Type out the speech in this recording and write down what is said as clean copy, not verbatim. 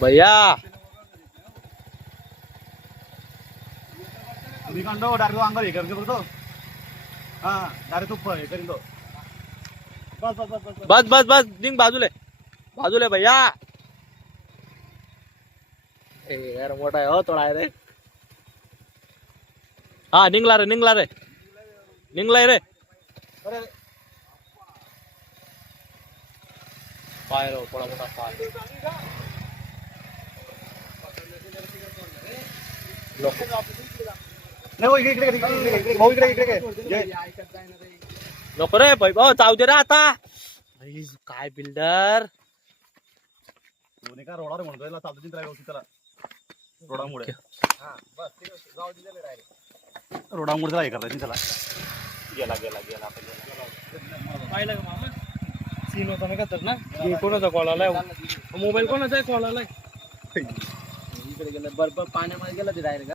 भैया डायरेक्ट अंगावर हे करतो बघतो. हा डायरेक्ट तू हे करीन तो. बस बस बस बस बस बस बस निघ बाजूले बाजूले भैया. यार मोठा आहे हो थोडा आहे रे. हा निघला रे निघलाय रे. अरे पाय रो थोडा मोठा पाय. नाही हो, इकडे इकडे इकडे इकडे भाऊ इकडे इकडे नको रे भाई भाऊ जाऊ दे रे आता. काय बिल्डर का रोडावर म्हणतोय चालतो त्याला व्यवस्थित त्याला रोडामुळे रोडामुळे त्याला हे करता त्याला. गेला गेला गेला पाहिलं का मामा सीन होता ना का तर ना कोणाचा कॉल आलाय मोबाईल कोणाचा कॉल आलाय. इकडे गेला बरोबर पाण्यामध्ये गेला ते डायरेक्ट.